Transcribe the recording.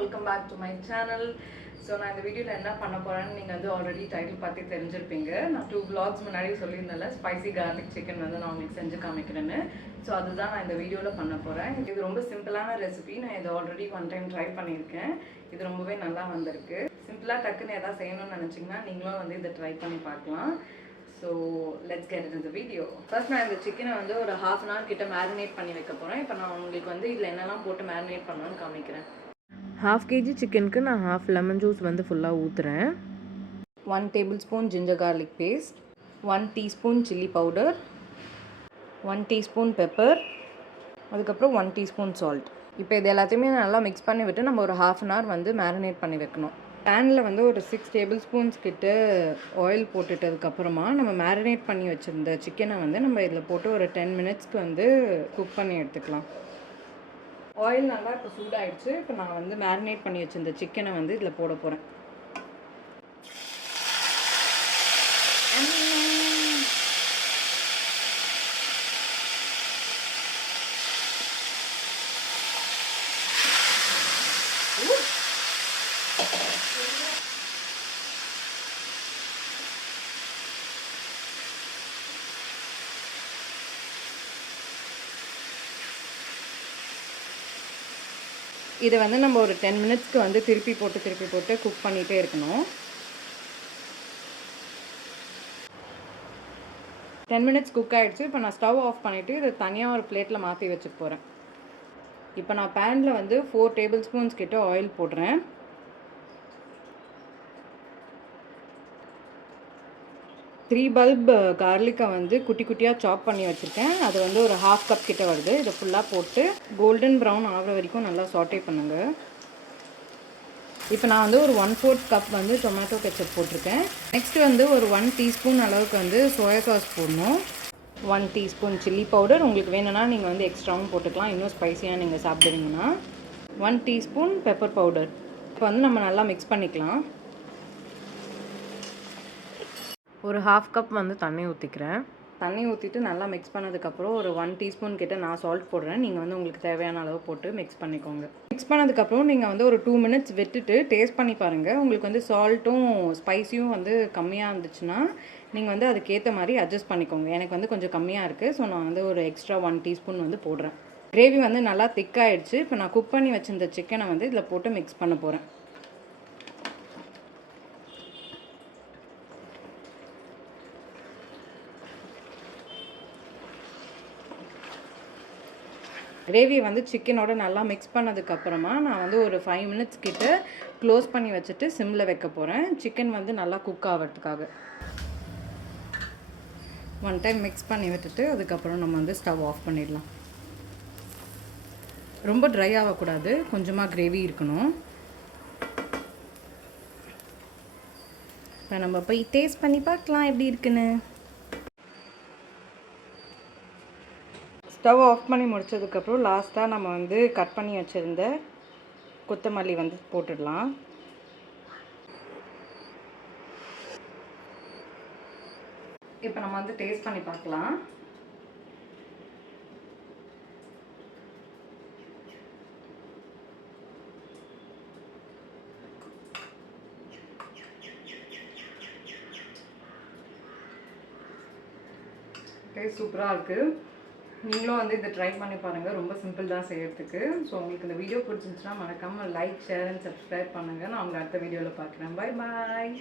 Welcome back to my channel. So நான் இந்த வீடியோவில் என்ன பண்ண போகிறேன்னு நீங்கள் வந்து ஆல்ரெடி டைட்டில் பார்த்து தெரிஞ்சிருப்பீங்க. நான் 2 vlogs முன்னாடி சொல்லியிருந்தேன்ல, ஸ்பைசி கார்லிக் சிக்கன் வந்து நான் உங்களுக்கு செஞ்சு காமிக்கிறேன்னு. ஸோ அதுதான் நான் இந்த வீடியோவில் பண்ண போகிறேன். இது ரொம்ப சிம்பிளான ரெசிபி. நான் இதை ஆல்ரெடி 1 டைம் ட்ரை பண்ணியிருக்கேன். இது ரொம்பவே நல்லா வந்திருக்கு. சிம்பிளாக டக்குன்னு எதாவது செய்யணும்னு நினச்சிங்கன்னா நீங்களும் வந்து இதை ட்ரை பண்ணி பார்க்கலாம். So let's get in the video. First நான் இந்த சிக்கனை வந்து ஒரு 1/2 hour கிட்ட மேரினேட் பண்ணி வைக்க போகிறேன். இப்போ நான் உங்களுக்கு வந்து இதில் என்னெல்லாம் போட்டு மேரினேட் பண்ணணும்னு காமிக்கிறேன். 1/2 kg சிக்கனுக்கு நான் 1/2 லெமன் ஜூஸ் வந்து ஃபுல்லாக ஊற்றுறேன். 1 tablespoon ginger garlic paste, 1 teaspoon chili powder, 1 teaspoon pepper, அதுக்கப்புறம் 1 teaspoon salt. இப்போ இது எல்லாத்தையுமே நல்லா மிக்ஸ் பண்ணி விட்டு நம்ம ஒரு 1/2 hour வந்து மேரினேட் பண்ணி வைக்கணும். பேனில் வந்து ஒரு 6 tablespoons கிட்ட ஆயில் போட்டுட்டதுக்கப்புறமா நம்ம மேரினேட் பண்ணி வச்சுருந்த சிக்கனை வந்து நம்ம இதில் போட்டு ஒரு 10 minutesக்கு வந்து குக் பண்ணி எடுத்துக்கலாம். ஆயில் நல்லா இப்போ சூடாகிடுச்சு. இப்போ நான் வந்து மேரினேட் பண்ணி வச்சுருந்த சிக்கனை வந்து இதில் போட போகிறேன். இதை வந்து நம்ம ஒரு 10 minutesக்கு வந்து திருப்பி போட்டு குக் பண்ணிகிட்டே இருக்கணும். 10 minutes குக் ஆகிடுச்சு. இப்போ நான் ஸ்டவ் ஆஃப் பண்ணிவிட்டு இதை தனியாக ஒரு பிளேட்டில் மாற்றி வச்சுக்க போகிறேன். இப்போ நான் பேனில் வந்து 4 tablespoons கிட்ட ஆயில் போடுறேன். த்ரீ பல்ப் கார்லிக்கை வந்து குட்டி குட்டியாக சாப் பண்ணி வச்சுருக்கேன். அது வந்து ஒரு 1/2 cup கிட்ட வருது. இதை ஃபுல்லாக போட்டு கோல்டன் ப்ரௌன் ஆகிற வரைக்கும் நல்லா சாட்டே பண்ணுங்க. இப்போ நான் வந்து ஒரு 1/4 cup வந்து டொமேட்டோ கெச்சப் போட்டிருக்கேன். நெக்ஸ்ட்டு வந்து ஒரு 1 teaspoon அளவுக்கு வந்து சோயா சாஸ் போடணும். 1 teaspoon சில்லி பவுடர். உங்களுக்கு வேணும்னா நீங்கள் வந்து எக்ஸ்ட்ராவும் போட்டுக்கலாம், இன்னும் ஸ்பைஸியாக நீங்கள் சாப்பிடுவீங்கன்னா. 1 teaspoon பெப்பர் பவுடர். இப்போ வந்து நம்ம நல்லா மிக்ஸ் பண்ணிக்கலாம். ஒரு 1/2 cup வந்து தண்ணி ஊற்றிக்கிறேன். தண்ணி ஊற்றிட்டு நல்லா மிக்ஸ் பண்ணதுக்கப்புறம் ஒரு 1 teaspoon கிட்ட நான் சால்ட் போடுறேன். நீங்கள் வந்து உங்களுக்கு தேவையான அளவு போட்டு மிக்ஸ் பண்ணிக்கோங்க. மிக்ஸ் பண்ணதுக்கப்புறம் நீங்கள் வந்து ஒரு 2 minutes விட்டுட்டு டேஸ்ட் பண்ணி பாருங்கள். உங்களுக்கு வந்து சால்ட்டும் ஸ்பைஸியும் வந்து கம்மியாக இருந்துச்சுன்னா நீங்கள் வந்து அதுக்கேற்ற மாதிரி அட்ஜஸ்ட் பண்ணிக்கோங்க. எனக்கு வந்து கொஞ்சம் கம்மியாக இருக்குது. ஸோ நான் வந்து ஒரு எக்ஸ்ட்ரா 1 teaspoon வந்து போடுறேன். கிரேவி வந்து நல்லா திக்காகிடுச்சு. இப்போ நான் குக் பண்ணி வச்சுருந்த சிக்கனை வந்து இதில் போட்டு மிக்ஸ் பண்ண போகிறேன். கிரேவியை வந்து சிக்கனோட நல்லா மிக்ஸ் பண்ணதுக்கப்புறமா நான் வந்து ஒரு 5 minutes கிட்ட க்ளோஸ் பண்ணி வச்சுட்டு சிம்மில் வைக்க போகிறேன். சிக்கன் வந்து நல்லா குக் ஆகிறதுக்காக 1 time மிக்ஸ் பண்ணி விட்டுட்டு அதுக்கப்புறம் நம்ம வந்து ஸ்டவ் ஆஃப் பண்ணிடலாம். ரொம்ப ட்ரை ஆகக்கூடாது, கொஞ்சமாக கிரேவி இருக்கணும். இப்போ நம்ம போய் டேஸ்ட் பண்ணி பார்க்கலாம் எப்படி இருக்குன்னு. ஸ்டவ் ஆஃப் பண்ணி முடிச்சதுக்கப்புறம் லாஸ்ட்டாக நம்ம வந்து கட் பண்ணி வச்சுருந்த கொத்தமல்லி வந்து போட்டுடலாம். இப்போ நம்ம வந்து டேஸ்ட் பண்ணி பார்க்கலாம். டேஸ்ட் சூப்பராக இருக்குது. நீங்களும் வந்து இதை ட்ரை பண்ணி பாருங்கள். ரொம்ப சிம்பிள் தான் செய்யறதுக்கு. ஸோ உங்களுக்கு இந்த வீடியோ பிடிச்சிருந்துச்சுன்னா மறக்காமல் லைக், ஷேர் அண்ட் சப்ஸ்கிரைப் பண்ணுங்கள். நான் உங்களை அடுத்த வீடியோவில் பார்க்குறேன். Bye bye.